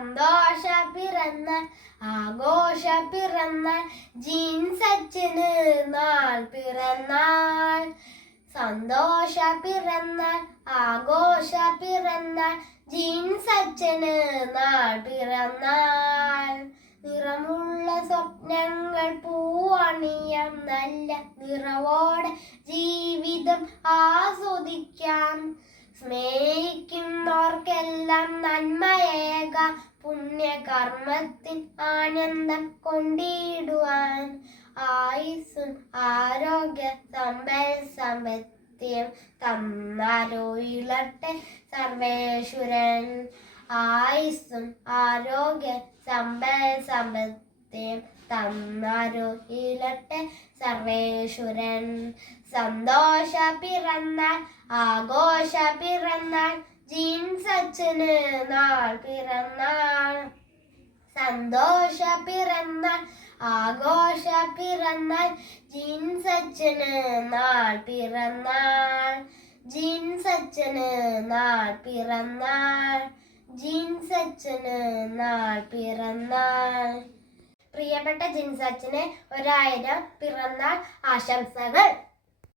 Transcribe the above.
സന്തോഷ പിറന്നാൾ ആഘോഷ പിറന്നാൾ ജീൻസ് അച്ഛന് നാൾ പിറന്നാൾ സന്തോഷ പിറന്നാൾ ആഘോഷ പിറന്നാൾ ജീൻസ് അച്ഛന് നാൾ പിറന്നാൾ നിറമുള്ള സ്വപ്നങ്ങൾ പൂവണിയാം നല്ല നിറവോടെ ജീവിതം ആസ്വദിക്കാം സ്നേഹിക്കുന്നവർക്കെല്ലാം നന്മയേകാം പുണ്യകർമ്മത്തിൻ ആനന്ദം കൊണ്ടിടുവാൻ ആയുസ്സും ആരോഗ്യ സമ്പത്യം തന്നാരുയിലട്ടെ സർവേശ്വരൻ ആയുസ്സും ആരോഗ്യ സമ്പത്യം തന്നാരുയിലട്ടെ സർവേശ്വരൻ സന്തോഷ പിറന്നാൾ ആഘോഷ പിറന്നാൾ ജീൻസ് അച്ഛന് നാൾ പിറന്നാൾ സന്തോഷ പിറന്നാൾ ആഘോഷ പിറന്നാൾ ജീൻസ് അച്ഛന് നാൾ പിറന്നാൾ ജീൻസ് അച്ഛന് നാൾ പിറന്നാൾ ജീൻസ് അച്ഛന് നാൾ പിറന്നാൾ. പ്രിയപ്പെട്ട ജീൻസ് അച്ഛന് 1000 പിറന്നാൾ ആശംസകൾ.